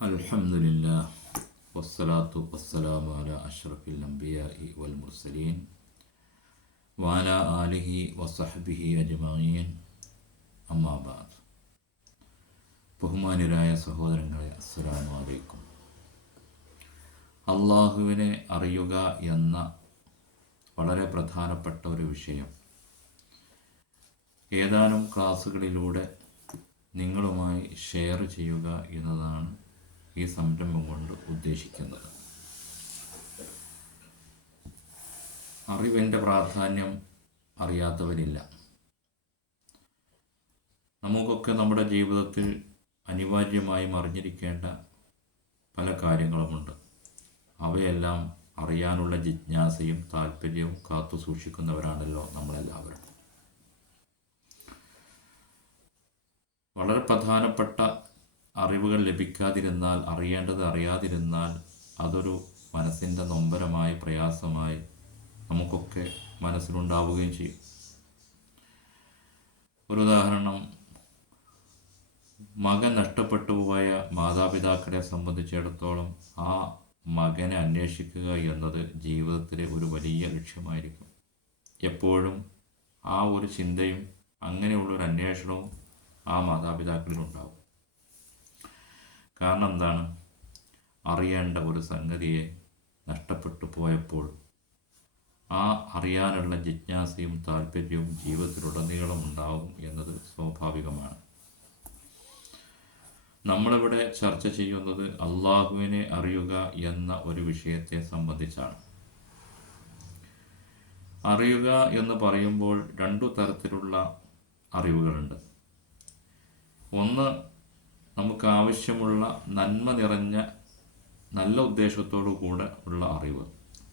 അൽഹംദുലില്ലാഹ് വസ്സലാത്തു വസ്സലാമു അലാ അഷ്റഫിൽ അംബിയാഇ വൽ മുർസലീൻ വഅലാ ആലിഹി വസഹ്ബിഹി അജ്മഈൻ. അമ്മാ ബഅദ്. ബഹുമാന്യരായ സഹോദരങ്ങളെ, അസ്സലാമു അലൈക്കും. അള്ളാഹുവിനെ അറിയുക എന്ന വളരെ പ്രധാനപ്പെട്ട ഒരു വിഷയം ഏതാനും ക്ലാസ്സുകളിലൂടെ നിങ്ങളുമായി ഷെയർ ചെയ്യുക എന്നതാണ് ഈ സംരംഭം കൊണ്ട് ഉദ്ദേശിക്കുന്നത്. അറിവിൻ്റെ പ്രാധാന്യം അറിയാത്തവരില്ല. നമുക്കൊക്കെ നമ്മുടെ ജീവിതത്തിൽ അനിവാര്യമായും അറിഞ്ഞിരിക്കേണ്ട പല കാര്യങ്ങളുമുണ്ട്. അവയെല്ലാം അറിയാനുള്ള ജിജ്ഞാസയും താല്പര്യവും കാത്തു സൂക്ഷിക്കുന്നവരാണല്ലോ നമ്മളെല്ലാവരും. വളരെ പ്രധാനപ്പെട്ട അറിവുകൾ ലഭിക്കാതിരുന്നാൽ, അറിയാതിരുന്നാൽ അതൊരു മനസ്സിൻ്റെ നൊമ്പരമായി, പ്രയാസമായി നമുക്കൊക്കെ മനസ്സിലുണ്ടാവുകയും ചെയ്യും. ഒരു ഉദാഹരണം, മകൻ നഷ്ടപ്പെട്ടു പോയ മാതാപിതാക്കളെ സംബന്ധിച്ചിടത്തോളം ആ മകനെ അന്വേഷിക്കുക എന്നത് ജീവിതത്തിലെ ഒരു വലിയ ലക്ഷ്യമായിരിക്കും. എപ്പോഴും ആ ഒരു ചിന്തയും അങ്ങനെയുള്ളൊരു അന്വേഷണവും ആ മാതാപിതാക്കളിലുണ്ടാവും. കാരണം എന്താണ്? അറിയേണ്ട ഒരു സംഗതിയെ നഷ്ടപ്പെട്ടു പോയപ്പോൾ ആ അറിയാനുള്ള ജിജ്ഞാസയും താല്പര്യവും ജീവിതത്തിലുടനീളം ഉണ്ടാവും എന്നത് സ്വാഭാവികമാണ്. നമ്മളിവിടെ ചർച്ച ചെയ്യുന്നത് അള്ളാഹുവിനെ അറിയുക എന്ന ഒരു വിഷയത്തെ സംബന്ധിച്ചാണ്. അറിയുക എന്ന് പറയുമ്പോൾ രണ്ടു തരത്തിലുള്ള അറിവുകളുണ്ട്. ഒന്ന്, നമുക്ക് ആവശ്യമുള്ള നന്മ നിറഞ്ഞ നല്ല ഉദ്ദേശത്തോടു കൂടെ ഉള്ള അറിവ്.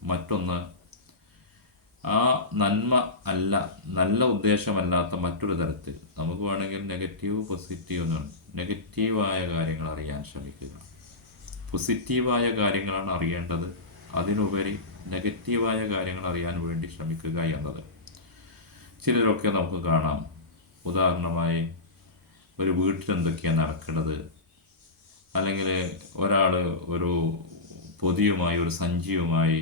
മറ്റൊന്ന്, ആ നന്മ അല്ല, നല്ല ഉദ്ദേശമല്ലാത്ത മറ്റൊരു തരത്തിൽ, നമുക്ക് വേണമെങ്കിൽ നെഗറ്റീവ് പോസിറ്റീവ് എന്നാണ്. നെഗറ്റീവായ കാര്യങ്ങൾ അറിയാൻ ശ്രമിക്കുക. പോസിറ്റീവായ കാര്യങ്ങളാണ് അറിയേണ്ടത്, അതിനുപരി നെഗറ്റീവായ കാര്യങ്ങൾ അറിയാൻ വേണ്ടി ശ്രമിക്കുക എന്നത്. ചിലരൊക്കെ നമുക്ക് കാണാം, ഉദാഹരണമായി ഒരു വീട്ടിൽ എന്തൊക്കെയാണ് നടക്കുന്നത്, അല്ലെങ്കിൽ ഒരാൾ ഒരു പൊതിയുമായി, ഒരു സഞ്ചിയുമായി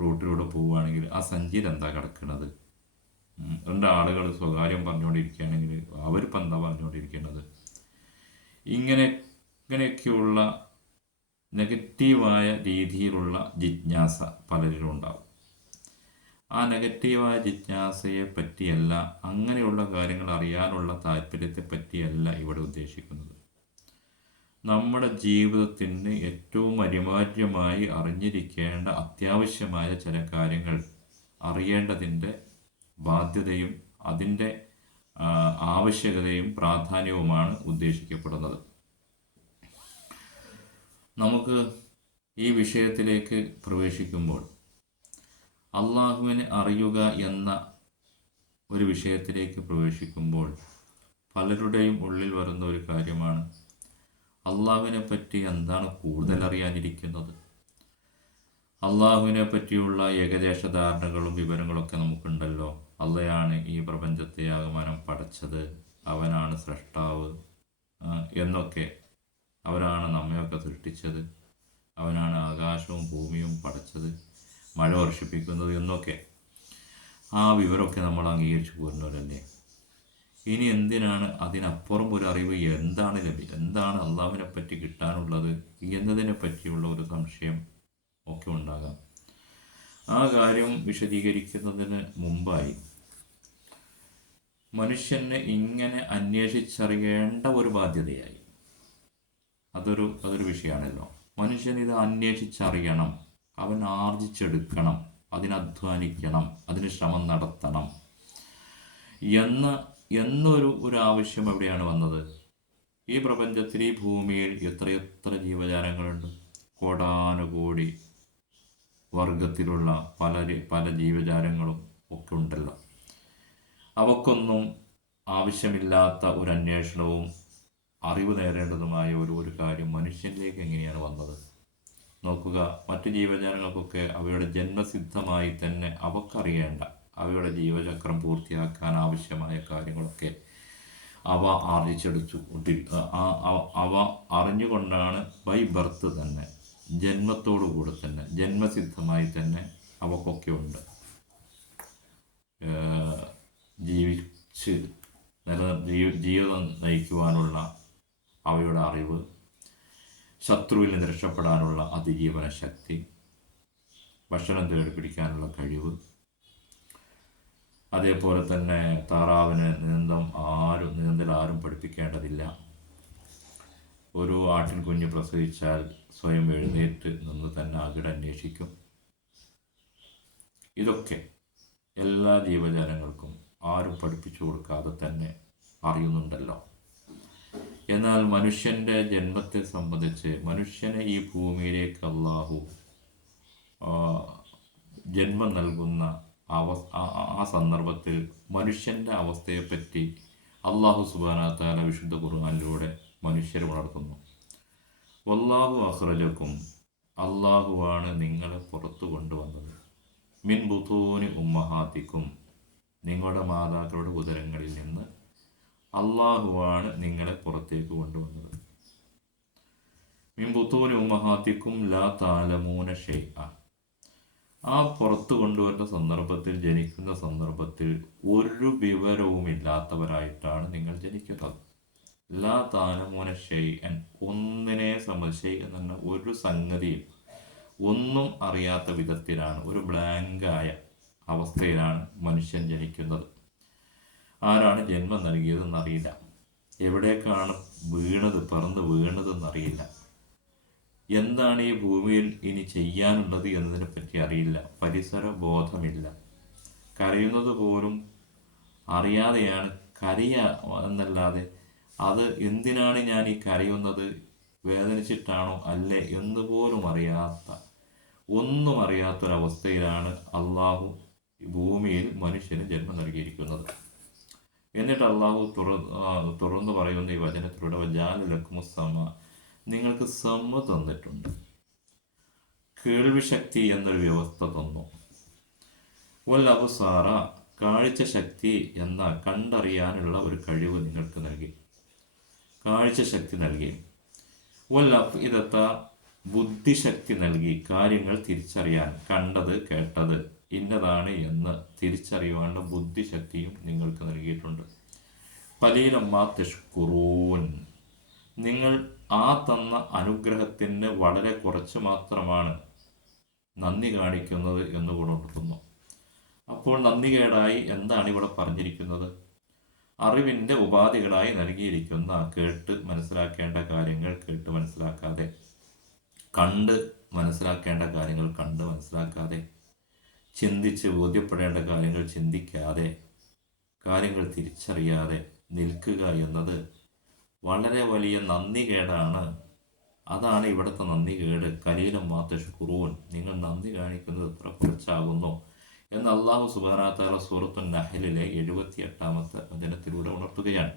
റൂട്ടിലൂടെ പോവുകയാണെങ്കിൽ ആ സഞ്ചിയിൽ എന്താ കിടക്കുന്നത്, ആളുകൾ സ്വകാര്യം പറഞ്ഞുകൊണ്ടിരിക്കുകയാണെങ്കിൽ അവരിപ്പോൾ എന്താ പറഞ്ഞുകൊണ്ടിരിക്കുന്നത്, ഇങ്ങനെയൊക്കെയുള്ള നെഗറ്റീവായ രീതിയിലുള്ള ജിജ്ഞാസ പലരിലും ഉണ്ടാവും. ആ നെഗറ്റീവായ ജിജ്ഞാസയെ പറ്റിയല്ല, അങ്ങനെയുള്ള കാര്യങ്ങൾ അറിയാനുള്ള താല്പര്യത്തെ പറ്റിയല്ല ഇവിടെ ഉദ്ദേശിക്കുന്നത്. നമ്മുടെ ജീവിതത്തിന് ഏറ്റവും അനിവാര്യമായി അറിഞ്ഞിരിക്കേണ്ട അത്യാവശ്യമായ ചില കാര്യങ്ങൾ അറിയേണ്ടതിൻ്റെ ബാധ്യതയും അതിൻ്റെ ആവശ്യകതയും പ്രാധാന്യവുമാണ് ഉദ്ദേശിക്കപ്പെടുന്നത്. നമുക്ക് ഈ വിഷയത്തിലേക്ക് പ്രവേശിക്കുമ്പോൾ അള്ളാഹുവിനെ അറിയുക എന്ന ഒരു വിഷയത്തിലേക്ക് പ്രവേശിക്കുമ്പോൾ പലരുടെയും ഉള്ളിൽ വരുന്ന ഒരു കാര്യമാണ്, അള്ളാഹുവിനെ പറ്റി എന്താണ് കൂടുതൽ അറിയാനിരിക്കുന്നത്? അള്ളാഹുവിനെ പറ്റിയുള്ള ഏകദേശ ധാരണകളും വിവരങ്ങളൊക്കെ നമുക്കുണ്ടല്ലോ. അള്ളയാണ് ഈ പ്രപഞ്ചത്തെ ആകമാനം പടച്ചത്, അവനാണ് സൃഷ്ടാവ് എന്നൊക്കെ, അവനാണ് നമ്മയൊക്കെ സൃഷ്ടിച്ചത്, അവനാണ് ആകാശവും ഭൂമിയും പടച്ചത്, മഴ വർഷിപ്പിക്കുന്നത് എന്നൊക്കെ ആ വിവരമൊക്കെ നമ്മൾ അംഗീകരിച്ചു പോരുന്നവരല്ലേ. ഇനി എന്തിനാണ് അതിനപ്പുറം ഒരു അറിവ്? എന്താണ് അള്ളാഹുവിനെ പറ്റി കിട്ടാനുള്ളത് എന്നതിനെ പറ്റിയുള്ള ഒരു സംശയം ഒക്കെ ഉണ്ടാകാം. ആ കാര്യം വിശദീകരിക്കുന്നതിന് മുമ്പായി, മനുഷ്യന് ഇങ്ങനെ അന്വേഷിച്ചറിയേണ്ട ഒരു ബാധ്യതയായി, അതൊരു വിഷയമാണല്ലോ. മനുഷ്യൻ ഇത് അന്വേഷിച്ചറിയണം, അവൻ ആർജിച്ചെടുക്കണം, അതിനധ്വാനിക്കണം, അതിന് ശ്രമം നടത്തണം എന്നൊരു ആവശ്യം എവിടെയാണ് വന്നത്? ഈ പ്രപഞ്ചത്തിൽ, ഈ ഭൂമിയിൽ എത്രയെത്ര ജീവജാലങ്ങളുണ്ട്. കോടാനുകോടി വർഗത്തിലുള്ള പല ജീവജാലങ്ങളും ഒക്കെ ഉണ്ടല്ലോ. അവക്കൊന്നും ആവശ്യമില്ലാത്ത ഒരു അന്വേഷണവും അറിവ് നേടേണ്ടതുമായ ഒരു കാര്യം മനുഷ്യനിലേക്ക് എങ്ങനെയാണ് വന്നത്? നോക്കുക, മറ്റ് ജീവജാലങ്ങൾക്കൊക്കെ അവയുടെ ജന്മസിദ്ധമായി തന്നെ അവക്കറിയേണ്ട, അവയുടെ ജീവചക്രം പൂർത്തിയാക്കാൻ ആവശ്യമായ കാര്യങ്ങളൊക്കെ അവ ആർജിച്ചെടുത്തു അവ അറിഞ്ഞുകൊണ്ടാണ് ബൈ ബർത്ത് തന്നെ, ജന്മത്തോടുകൂടി തന്നെ, ജന്മസിദ്ധമായി തന്നെ അവക്കൊക്കെ ഉണ്ട് ജീവിച്ച് ജീവിതം നയിക്കുവാനുള്ള അവയുടെ അറിവ്, ശത്രുവിൽ നിന്ന് രക്ഷപ്പെടാനുള്ള അതിജീവന ശക്തി, ഭക്ഷണം തേടി പിടിക്കാനുള്ള കഴിവ്, അതേപോലെ തന്നെ താറാവിന് നീന്തൽ ആരും പഠിപ്പിക്കേണ്ടതില്ല. ഒരു ആട്ടിൻ കുഞ്ഞ് പ്രസവിച്ചാൽ സ്വയം എഴുന്നേറ്റ് നിന്ന് തന്നെ അകിട് അന്വേഷിക്കും. ഇതൊക്കെ എല്ലാ ജീവജാലങ്ങൾക്കും ആരും പഠിപ്പിച്ചു കൊടുക്കാതെ തന്നെ അറിയുന്നുണ്ടല്ലോ. എന്നാൽ മനുഷ്യൻ്റെ ജന്മത്തെ സംബന്ധിച്ച് മനുഷ്യനെ ഈ ഭൂമിയിലേക്ക് അള്ളാഹു ജന്മം നൽകുന്ന ആ സന്ദർഭത്തിൽ മനുഷ്യൻ്റെ അവസ്ഥയെപ്പറ്റി അള്ളാഹു സുബ്ഹാനഹു വ തആല വിശുദ്ധ ഖുർആനിലൂടെ മനുഷ്യരെ ഉണർത്തുന്നു. വല്ലാഹു അഖ്റജക്കും, അള്ളാഹുവാണ് നിങ്ങളെ പുറത്തു കൊണ്ടുവന്നത്. മിൻ ബുതൂനി ഉമ്മഹാത്തിക്കും, നിങ്ങളുടെ മാതാക്കളുടെ ഉദരങ്ങളിൽ നിന്ന് അള്ളാഹുവാണ് നിങ്ങളെ പുറത്തേക്ക് കൊണ്ടുവന്നത്. മിൻ ബുതൂനി ഉമ്മഹാത്തിക്കും ലാ തഅലമൂന ഷൈഅ, ആ പുറത്തു കൊണ്ടുവരുന്ന സന്ദർഭത്തിൽ, ജനിക്കുന്ന സന്ദർഭത്തിൽ ഒരു വിവരവുമില്ലാത്തവരായിട്ടാണ് നിങ്ങൾ ജനിക്കുന്നത്. ലാ തഅലമൂന ഷൈഅൻ, ഒന്നിനെ സംബന്ധിച്ച് എന്ന ഒരു സംഗതിയും ഒന്നും അറിയാത്ത വിധത്തിലാണ്, ഒരു ബ്ലാങ്കായ അവസ്ഥയിലാണ് മനുഷ്യൻ ജനിക്കുന്നത്. ആരാണ് ജന്മം നൽകിയതെന്നറിയില്ല, എവിടേക്കാണ് പറന്ന് വീണതെന്നറിയില്ല, എന്താണ് ഈ ഭൂമിയിൽ ഇനി ചെയ്യാനുള്ളത് എന്നതിനെ പറ്റി അറിയില്ല, പരിസര ബോധമില്ല. കരയുന്നത് പോലും അറിയാതെയാണ് എന്നല്ലാതെ അത് എന്തിനാണ് ഞാൻ ഈ കരയുന്നത്, വേദനിച്ചിട്ടാണോ അല്ലേ എന്ന് പോലും ഒന്നും അറിയാത്തൊരവസ്ഥയിലാണ് അള്ളാഹു ഭൂമിയിൽ മനുഷ്യന് ജന്മം നൽകിയിരിക്കുന്നത്. എന്നിട്ട് അള്ളാഹു തുറന്നു പറയുന്ന ഈ വചനത്തിലൂടെ വജാലക്കുമുസ്സമ, നിങ്ങൾക്ക് സമ തന്നിട്ടുണ്ട്, കേൾവിശക്തി എന്നൊരു വ്യവസ്ഥ തന്നു. വൽ അബ്സാറ, കാഴ്ച ശക്തി എന്ന കണ്ടറിയാനുള്ള ഒരു കഴിവ് നിങ്ങൾക്ക് നൽകി, കാഴ്ച ശക്തി നൽകി. വൽ അഫ്ഇദത, ബുദ്ധിശക്തി നൽകി, കാര്യങ്ങൾ തിരിച്ചറിയാൻ, കണ്ടത് കേട്ടത് ഇന്നതാണ് എന്ന് തിരിച്ചറിയാനുള്ള ബുദ്ധിശക്തിയും നിങ്ങൾക്ക് നൽകിയിട്ടുണ്ട്. ഖലീലമ്മാ തഷ്കുറൂൻ, നിങ്ങൾ ആ തന്ന അനുഗ്രഹത്തിന് വളരെ കുറച്ച് മാത്രമാണ് നന്ദി കാണിക്കുന്നത് എന്ന് കൂടെ ഉണർത്തുന്നു. അപ്പോൾ നന്ദികേടായി എന്താണ് ഇവിടെ പറഞ്ഞിരിക്കുന്നത്? അറിവിൻ്റെ ഉപാധികളായി നൽകിയിരിക്കുന്ന കേട്ട് മനസ്സിലാക്കേണ്ട കാര്യങ്ങൾ കേട്ട് മനസ്സിലാക്കാതെ, കണ്ട് മനസ്സിലാക്കേണ്ട കാര്യങ്ങൾ കണ്ട് മനസ്സിലാക്കാതെ, ചിന്തിച്ച് ബോധ്യപ്പെടേണ്ട കാര്യങ്ങൾ ചിന്തിക്കാതെ, കാര്യങ്ങൾ തിരിച്ചറിയാതെ നിൽക്കുക എന്നത് വളരെ വലിയ നന്ദികേടാണ്. അതാണ് ഇവിടുത്തെ നന്ദികേട്. ഖലീലമ്മാ തഷ്കുറൂൻ, നിങ്ങൾ നന്ദി കാണിക്കുന്നത് എത്ര കുറച്ചാകുന്നു എന്ന് അല്ലാഹു സുബ്ഹാനഹു വ തആല സൂറത്തുൻ നഹ്ലിലെ 78-ാമത്തെ വചനത്തിലൂടെ ഉണർത്തുകയാണ്.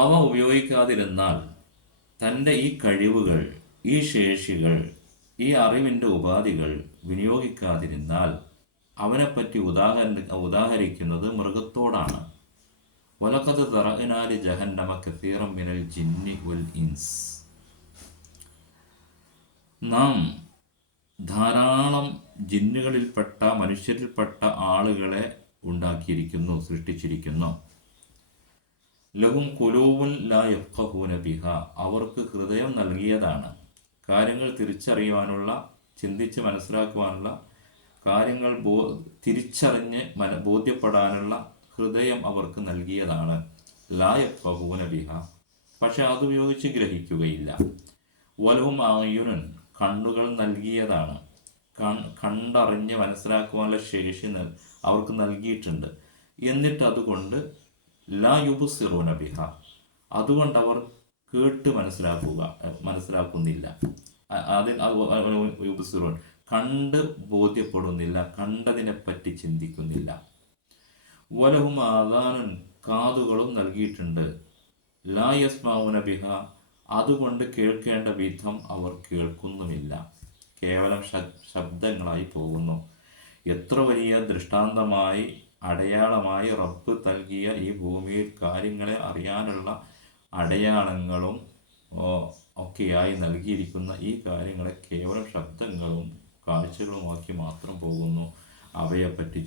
അവ ഉപയോഗിക്കാതിരുന്നാൽ, തൻ്റെ ഈ കഴിവുകൾ, ഈ ശേഷികൾ, ഈ അറിവിൻ്റെ ഉപാധികൾ വിനിയോഗിക്കാതിരുന്നാൽ അവനെപ്പറ്റി ഉദാഹരിക്കുന്നത് മൃഗത്തോടാണ്. വലഖദ് ദറഅനാ ലിജഹന്നമ കസീറൻ മിനൽ ജിന്നി വൽ ഇൻസ്, നാം ധാരാളം ജിന്നുകളിൽപ്പെട്ട മനുഷ്യരിൽപ്പെട്ട ആളുകളെ ഉണ്ടാക്കിയിരിക്കുന്നു, സൃഷ്ടിച്ചിരിക്കുന്നു. ലഹും ഖുലൂബുൻ ലാ യഫ്ഖഹൂന ബിഹ, അവർക്ക് ഹൃദയം നൽകിയതാണ്, കാര്യങ്ങൾ തിരിച്ചറിയുവാനുള്ള, ചിന്തിച്ച് മനസ്സിലാക്കുവാനുള്ള, കാര്യങ്ങൾ തിരിച്ചറിഞ്ഞ് ബോധ്യപ്പെടാനുള്ള ഹൃദയം അവർക്ക് നൽകിയതാണ്. ലാ യഫ്ഖഹൂന ബിഹ, പക്ഷെ അതുപയോഗിച്ച് ഗ്രഹിക്കുകയില്ല. വലഹും അയുനുൻ, കണ്ണുകൾ നൽകിയതാണ്, കണ്ടറിഞ്ഞ് മനസ്സിലാക്കുവാനുള്ള ശേഷി അവർക്ക് നൽകിയിട്ടുണ്ട്. എന്നിട്ട് അതുകൊണ്ട് ലാ യുബ്സിറൂന ബിഹ, അതുകൊണ്ട് അവർ കേട്ട് മനസ്സിലാക്കുന്നില്ല. യുബ്സിറൂൻ, കണ്ട് ബോധ്യപ്പെടുന്നില്ല, കണ്ടതിനെപ്പറ്റി ചിന്തിക്കുന്നില്ല. വലഹും ആദാനുൻ, കാതുകളും നൽകിയിട്ടുണ്ട്. ലാ യസ്മഊന ബിഹ, അതുകൊണ്ട് കേൾക്കേണ്ട വിധം അവർ കേൾക്കുന്നുമില്ല, കേവലം ശബ്ദങ്ങളായി പോകുന്നു. എത്ര വലിയ ദൃഷ്ടാന്തമായി അടയാളമായി റബ്ബ് നൽകിയ ഈ ഭൂമിയിൽ കാര്യങ്ങളെ അറിയാനുള്ള അടയാളങ്ങളും ഒക്കെയായി നൽകിയിരിക്കുന്ന ഈ കാര്യങ്ങളെ കേവലം ശബ്ദങ്ങളും കാഴ്ചകളുമാക്കി മാത്രം പോകുന്നു. അവയെപ്പറ്റി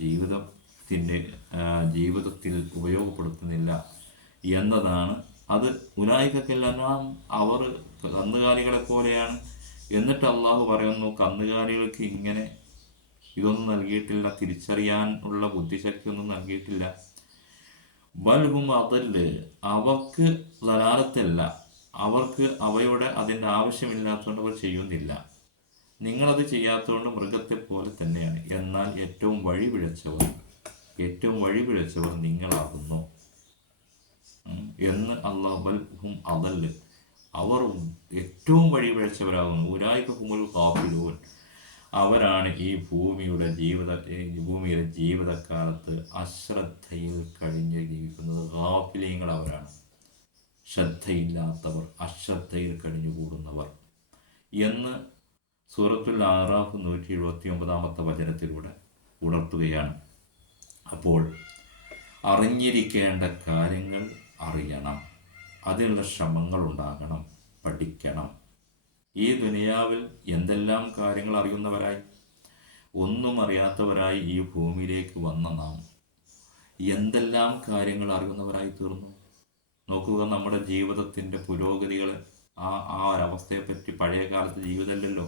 ജീവിതത്തിൽ ഉപയോഗപ്പെടുത്തുന്നില്ല എന്നതാണ്. അത് ഉലായികക്കെല്ലാം അവർ കന്നുകാലികളെ പോലെയാണ്. എന്നിട്ട് അള്ളാഹു പറയുന്നു, കന്നുകാലികൾക്ക് ഇങ്ങനെ ഇതൊന്നും നൽകിയിട്ടില്ല, തിരിച്ചറിയാൻ ഉള്ള ബുദ്ധിശക്തി ഒന്നും നൽകിയിട്ടില്ല. ബൽഹും അതല്, അവർക്ക് ളലാലത്തല്ല, അവർക്ക് അതിൻ്റെ ആവശ്യമില്ലാത്തതുകൊണ്ട് അവർ ചെയ്യുന്നില്ല. നിങ്ങളത് ചെയ്യാത്തതുകൊണ്ട് മൃഗത്തെ പോലെ തന്നെയാണ്. എന്നാൽ ഏറ്റവും വഴിപിഴച്ചവർ നിങ്ങളാകുന്നു എന്ന് അള്ളാഹു. ബൽഹും അതല്, അവർ ഏറ്റവും വഴിപിഴച്ചവരാകുന്നു. ഉലായിക ഹുമുൽ ഗാഫിലൂൻ, അവരാണ് ഈ ഭൂമിയുടെ ജീവിതകാലത്ത് അശ്രദ്ധയിൽ കഴിഞ്ഞ് ജീവിക്കുന്നത്. ഗാഫിലീങ്ങൾ അവരാണ്, ശ്രദ്ധയില്ലാത്തവർ, അശ്രദ്ധയിൽ കഴിഞ്ഞുകൂടുന്നവർ എന്ന് സൂറത്തുൽ ആറാഫ് 179 വചനത്തിലൂടെ ഉണർത്തുകയാണ്. അപ്പോൾ അറിഞ്ഞിരിക്കേണ്ട കാര്യങ്ങൾ അറിയണം, അതിനുള്ള ശ്രമങ്ങൾ ഉണ്ടാകണം, പഠിക്കണം. ഈ ദുനിയാവിൽ എന്തെല്ലാം കാര്യങ്ങൾ അറിയുന്നവരായി, ഒന്നും അറിയാത്തവരായി ഈ ഭൂമിയിലേക്ക് വന്ന നാം എന്തെല്ലാം കാര്യങ്ങൾ അറിയുന്നവരായി തീർന്നു. നോക്കുക, നമ്മുടെ ജീവിതത്തിൻ്റെ പുരോഗതികളെ, ആ ഒരവസ്ഥയെപ്പറ്റി. പഴയ കാലത്ത് ജീവിതമല്ലല്ലോ.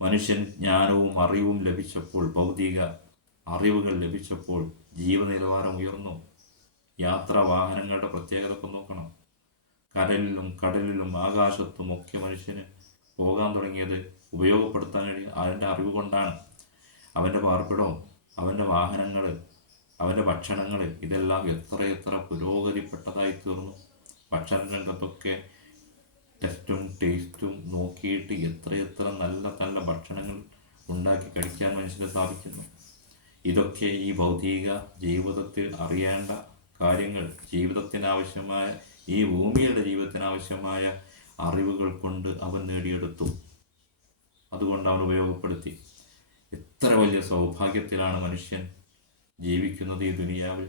മനുഷ്യൻ ജ്ഞാനവും അറിവും ലഭിച്ചപ്പോൾ, ഭൗതിക അറിവുകൾ ലഭിച്ചപ്പോൾ ജീവനിലവാരം ഉയർന്നു. വാഹനങ്ങളുടെ പ്രത്യേകത ഒക്കെ നോക്കണം. കരലിലും കടലിലും ആകാശത്തും ഒക്കെ മനുഷ്യന് പോകാൻ തുടങ്ങിയത് ഉപയോഗപ്പെടുത്താൻ കഴിയും അവൻ്റെ അറിവ് കൊണ്ടാണ്. അവൻ്റെ പാർപ്പിടവും അവൻ്റെ വാഹനങ്ങൾ, അവൻ്റെ ഭക്ഷണങ്ങൾ, ഇതെല്ലാം എത്ര പുരോഗതിപ്പെട്ടതായി തീർന്നു. ഭക്ഷണ രംഗത്തൊക്കെ ടെസ്റ്റും ടേസ്റ്റും നോക്കിയിട്ട് എത്ര നല്ല ഭക്ഷണങ്ങൾ ഉണ്ടാക്കി കഴിക്കാൻ മനുഷ്യന് സാധിക്കുന്നു. ഇതൊക്കെ ഈ ഭൗതിക ജീവിതത്തിൽ അറിയേണ്ട കാര്യങ്ങൾ, ജീവിതത്തിനാവശ്യമായ, ഈ ഭൂമിയുടെ ജീവിതത്തിനാവശ്യമായ അറിവുകൾ കൊണ്ട് അവൻ നേടിയെടുത്തു. അതുകൊണ്ട് അവൻ ഉപയോഗപ്പെടുത്തി. എത്ര വലിയ സൗഭാഗ്യത്തിലാണ് മനുഷ്യൻ ജീവിക്കുന്നത് ഈ ദുനിയാവിൽ.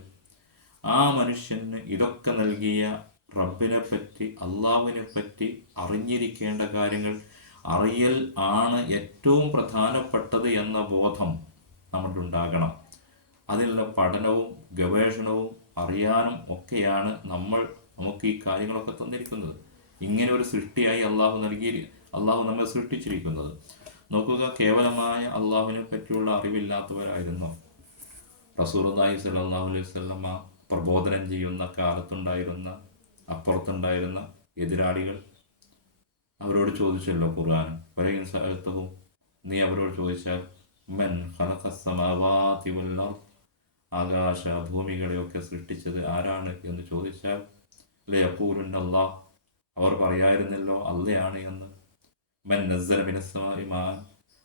ആ മനുഷ്യന് ഇതൊക്കെ നൽകിയ റബ്ബിനെ പറ്റി, അള്ളാഹുവിനെ പറ്റി അറിഞ്ഞിരിക്കേണ്ട കാര്യങ്ങൾ, അറിയൽ ആണ് ഏറ്റവും പ്രധാനപ്പെട്ടത് എന്ന ബോധം നമുക്കുണ്ടാകണം. അതിനുള്ള പഠനവും ഗവേഷണവും അറിയാനും ഒക്കെയാണ് നമുക്ക് ഈ കാര്യങ്ങളൊക്കെ തന്നിരിക്കുന്നത്. ഇങ്ങനെ ഒരു സൃഷ്ടിയായി അള്ളാഹു നമ്മെ സൃഷ്ടിച്ചിരിക്കുന്നത്. നോക്കുക, കേവലമായ അള്ളാഹുവിനെ പറ്റിയുള്ള അറിവില്ലാത്തവരായിരുന്നു റസൂലുള്ളാഹി സ്വല്ലല്ലാഹു അലൈഹി വസല്ലമ പ്രബോധനം ചെയ്യുന്ന അപ്പുറത്തുണ്ടായിരുന്ന എതിരാളികൾ. അവരോട് ചോദിച്ചല്ലോ ഖുർആൻ, വലയിൻ സഅൽതഹും, നീ അവരോട് ചോദിച്ചാൽ, മൻ ഖലഖസ് സമാവാതി വൽ അർദ്, ആകാശ ഭൂമികളെയൊക്കെ സൃഷ്ടിച്ചത് ആരാണ് എന്ന് ചോദിച്ചാൽ, ലയഖൂലുന്ന അല്ലാഹ്, അവർ പറയായിരുന്നല്ലോ അള്ളയാണ് എന്ന്. മൻ നസ്സല മിനസ് സമാഇ മാഅൻ,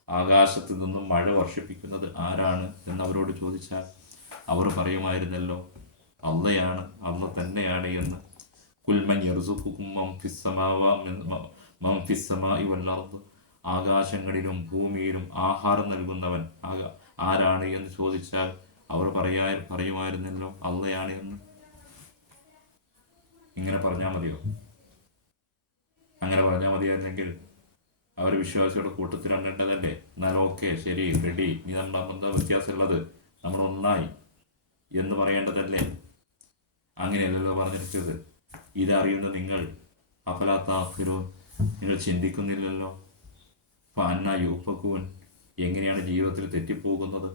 ആകാശത്ത് നിന്നും മഴ വർഷിപ്പിക്കുന്നത് ആരാണ് എന്ന് അവരോട് ചോദിച്ചാൽ അവർ പറയുമായിരുന്നല്ലോ അള്ളയാണ്, അള്ള തന്നെയാണ് എന്ന്. ഖുൽ മൻ യർസുഖുകും മൻ ഫിസ് സമാഇ വൽ അർദ്, ആകാശങ്ങളിലും ഭൂമിയിലും ആഹാരം നൽകുന്നവൻ ആരാണ് എന്ന് ചോദിച്ചാൽ അവർ പറയുമായിരുന്നല്ലോ അള്ളയാണ് എന്ന്. ഇങ്ങനെ പറഞ്ഞാൽ മതിയോ? അങ്ങനെ പറഞ്ഞാൽ മതിയായിരുന്നെങ്കിൽ അവർ വിശ്വാസിയുടെ കൂട്ടത്തിൽ അംഗണ്ടതല്ലേ? എന്നാൽ ഓക്കെ, ശരി, റെഡി, ഇനി നമ്മൾ എന്താ വ്യത്യാസമുള്ളത്, നമ്മൾ ഒന്നായി എന്ന് പറയേണ്ടതല്ലേ? അങ്ങനെയല്ലല്ലോ പറഞ്ഞിരിക്കുന്നത്. ഇതറിയുന്ന നിങ്ങൾ അഫലാത്താഖിലൂൻ, നിങ്ങൾ ചിന്തിക്കുന്നില്ലല്ലോ. ഫഅന്നാ യുഫകൂൻ, എങ്ങനെയാണ് ജീവിതത്തിൽ തെറ്റിപ്പോകുന്നത്?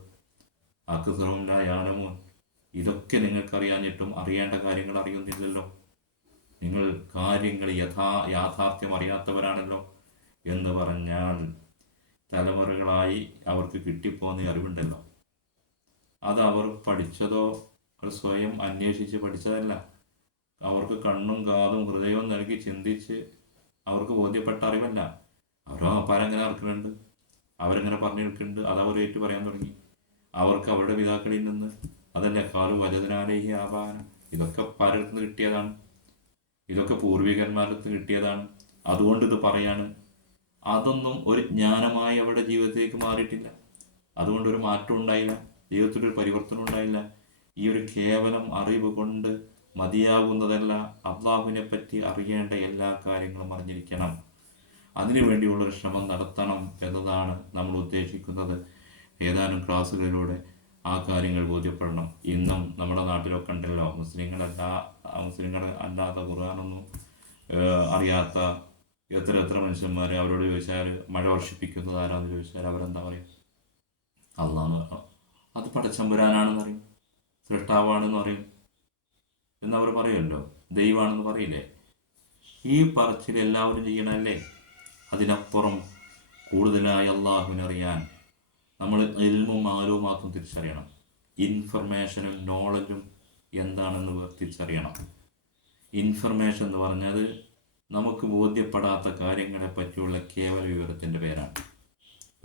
അക്സറുഹും ലാ യഅലമൂൻ, ഇതൊക്കെ നിങ്ങൾക്കറിയാഞ്ഞിട്ടും അറിയേണ്ട കാര്യങ്ങൾ അറിയുന്നില്ലല്ലോ. നിങ്ങൾ കാര്യങ്ങൾ യാഥാർത്ഥ്യം അറിയാത്തവരാണല്ലോ. എന്ന് പറഞ്ഞാൽ തലമുറകളായി അവർക്ക് കിട്ടിപ്പോകുന്ന അറിവുണ്ടല്ലോ, അത് അവർ പഠിച്ചതോ അവർ സ്വയം അന്വേഷിച്ച് പഠിച്ചതല്ല. അവർക്ക് കണ്ണും കാതും ഹൃദയവും നൽകി ചിന്തിച്ച് അവർക്ക് ബോധ്യപ്പെട്ട അറിവല്ല. അവരോ അപ്പാരങ്ങനെ ഇറക്കുന്നുണ്ട്, അവരെങ്ങനെ പറഞ്ഞെടുക്കുന്നുണ്ട്, അതവർ ഏറ്റു പറയാൻ തുടങ്ങി. അവർക്ക് അവരുടെ പിതാക്കളിൽ നിന്ന് അതല്ലേ കാലു വലതിനാലേഹി ആപാന, ഇതൊക്കെ പലരിൽ നിന്ന് കിട്ടിയതാണ്, ഇതൊക്കെ പൂർവികന്മാരിൽ നിന്ന് കിട്ടിയതാണ്, അതുകൊണ്ട് ഇത് പറയാണ്. അതൊന്നും ഒരു ജ്ഞാനമായി അവരുടെ ജീവിതത്തിലേക്ക് മാറിയിട്ടില്ല. അതുകൊണ്ടൊരു മാറ്റം ഉണ്ടായില്ല, ജീവിതത്തിലൊരു പരിവർത്തനം ഉണ്ടായില്ല. ഈ ഒരു കേവലം അറിവ് കൊണ്ട് മതിയാകുന്നതല്ല. അള്ളാഹുവിനെ പറ്റി അറിയേണ്ട എല്ലാ കാര്യങ്ങളും അറിഞ്ഞിരിക്കണം. അതിനുവേണ്ടിയുള്ളൊരു ശ്രമം നടത്തണം എന്നതാണ് നമ്മൾ ഉദ്ദേശിക്കുന്നത്. ഏതാനും ക്ലാസ്സുകളിലൂടെ ആ കാര്യങ്ങൾ ബോധ്യപ്പെടണം. ഇന്നും നമ്മുടെ നാട്ടിലൊക്കെ ഉണ്ടല്ലോ മുസ്ലിങ്ങൾ അല്ലാത്ത ഖുർആനൊന്നും അറിയാത്ത എത്ര മനുഷ്യന്മാർ. അവരോട് ചോദിച്ചാൽ മഴ വർഷിപ്പിക്കുന്നത് ആരാന്ന് ചോദിച്ചാൽ അവരെന്താ പറയും? അള്ളാന്ന് പറയണം. അത് പടച്ചമ്പുരാനാണെന്ന് അറിയും, സൃഷ്ടാവാണെന്ന് പറയും എന്നവർ പറയുമല്ലോ. ദൈവമാണെന്ന് പറയില്ലേ? ഈ പറച്ചിൽ എല്ലാവരും ചെയ്യണമല്ലേ? അതിനപ്പുറം കൂടുതലായി അള്ളാഹുവിനറിയാൻ നമ്മൾ ഇൽമും മാലൂമാത്തും തിരിച്ചറിയണം. ഇൻഫർമേഷനും നോളജും എന്താണെന്ന് തിരിച്ചറിയണം. ഇൻഫർമേഷൻ എന്ന് പറഞ്ഞത് നമുക്ക് ബോധ്യപ്പെടാത്ത കാര്യങ്ങളെ പറ്റിയുള്ള കേവല വിവരത്തിൻ്റെ പേരാണ്.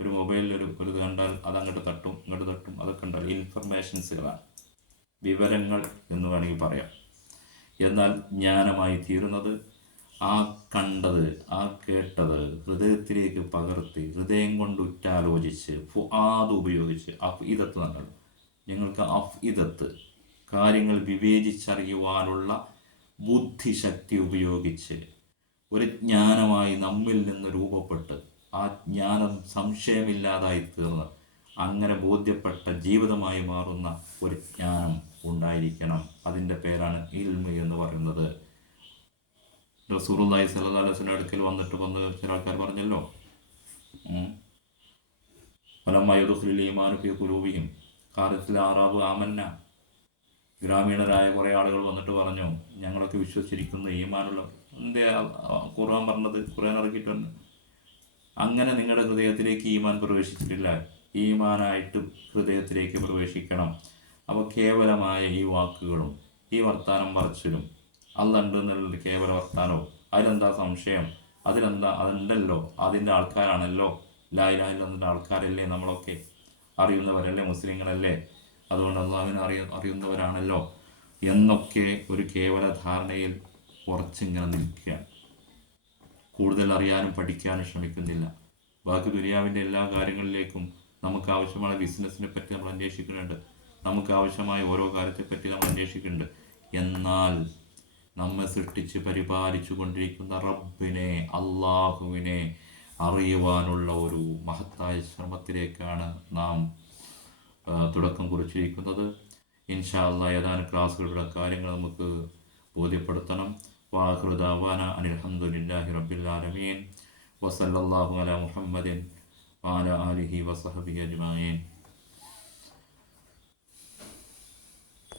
ഒരു മൊബൈലിൽ ഒരു ഇത് കണ്ടാൽ അതങ്ങോട്ട് തട്ടും ഇങ്ങോട്ട് തട്ടും, അതൊക്കെ ഉണ്ടാവും ഇൻഫർമേഷൻസുകളാണ്, വിവരങ്ങൾ എന്ന് വേണമെങ്കിൽ പറയാം. എന്നാൽ ജ്ഞാനമായി തീരുന്നത് ആ കണ്ടത്, ആ കേട്ടത് ഹൃദയത്തിലേക്ക് പകർത്തി ഹൃദയം കൊണ്ട് ഉറ്റാലോചിച്ച് ഫുആദ് ഉപയോഗിച്ച് അഫ്ഇദത്ത് നമ്മൾ നിങ്ങൾക്ക് അഫ്ഇദത്ത് കാര്യങ്ങൾ വിവേചിച്ചറിയുവാനുള്ള ബുദ്ധിശക്തി ഉപയോഗിച്ച് ഒരു ജ്ഞാനമായി നമ്മിൽ നിന്ന് രൂപപ്പെട്ട് ആ ജ്ഞാനം സംശയമില്ലാതായി തീർന്ന് അങ്ങനെ ബോധ്യപ്പെട്ട ജീവിതമായി മാറുന്ന ഒരു ജ്ഞാനം ഉണ്ടായിരിക്കണം. അതിൻ്റെ പേരാണ് ഇൽമ് എന്ന് പറയുന്നത്. റസൂലുള്ളാഹി സ്വല്ലല്ലാഹു അലൈഹി വസല്ലം അടുക്കൽ വന്ന് ചില ആൾക്കാർ പറഞ്ഞല്ലോ, ഫലമ്മ യദ്ഖുലുൽ ഈമാനു ഫീ ഖുലൂബിഹിം ഖാലത്തിൽ അറാബു ആമന്ന. ഗ്രാമീണരായ കുറേ ആളുകൾ വന്നിട്ട് പറഞ്ഞു, ഞങ്ങളൊക്കെ വിശ്വസിച്ചിരിക്കുന്നു, ഈമാനുള്ള എന്തേ ഖുർആൻ പറഞ്ഞത്, ഖുർആൻ ഇറക്കിയിട്ടുണ്ട്. അങ്ങനെ നിങ്ങളുടെ ഹൃദയത്തിലേക്ക് ഈമാൻ പ്രവേശിച്ചിട്ടില്ല. ഈമാനായിട്ട് ഹൃദയത്തിലേക്ക് പ്രവേശിക്കണം. അപ്പോൾ കേവലമായ ഈ വാക്കുകളും ഈ വർത്താനം പറച്ചിലും അന്നുണ്ട് എന്നുള്ളത് കേവല വർത്താനോ? അതിലെന്താ സംശയം? അതുണ്ടല്ലോ, അതിൻ്റെ ആൾക്കാരാണല്ലോ, ലാ ഇലാഹ ഇല്ലല്ലാഹ് ആൾക്കാരല്ലേ നമ്മളൊക്കെ, അറിയുന്നവരല്ലേ, മുസ്ലിങ്ങളല്ലേ, അതുകൊണ്ട് അള്ളാഹുവിനെ അറിയുന്നവരാണല്ലോ എന്നൊക്കെ ഒരു കേവല ധാരണയിൽ ഉറച്ചിങ്ങനെ നിൽക്കുകയാണ്. കൂടുതൽ അറിയാനും പഠിക്കാനും ശ്രമിക്കുന്നില്ല. ബാക്കി ദുനിയാവിൻ്റെ എല്ലാ കാര്യങ്ങളിലേക്കും നമുക്ക് ആവശ്യമായ ബിസിനസ്സിനെ പറ്റി നമ്മൾ അന്വേഷിക്കുന്നുണ്ട്, നമുക്ക് ആവശ്യമായ ഓരോ കാര്യത്തെപ്പറ്റി നമ്മൾ അന്വേഷിക്കുന്നുണ്ട്. എന്നാൽ നമ്മെ സൃഷ്ടിച്ച് പരിപാലിച്ചു കൊണ്ടിരിക്കുന്ന റബ്ബിനെ, അള്ളാഹുവിനെ അറിയുവാനുള്ള ഒരു മഹത്തായ ശ്രമത്തിലേക്കാണ് നാം തുടക്കം കുറിച്ചിരിക്കുന്നത്. ഇൻഷാ അല്ലാഹ് ഏതാനും ക്ലാസ്സുകളുടെ കാര്യങ്ങൾ നമുക്ക് ബോധ്യപ്പെടുത്തണം. വാഖിറു ദഅവാന അനിൽ ഹംദുലില്ലാഹി റബ്ബിൽ ആലമീൻ വസല്ലല്ലാഹു അലാ മുഹമ്മദിൻ വഅലാ ആലിഹി വസഹ്ബിഹി അജ്മഈൻ.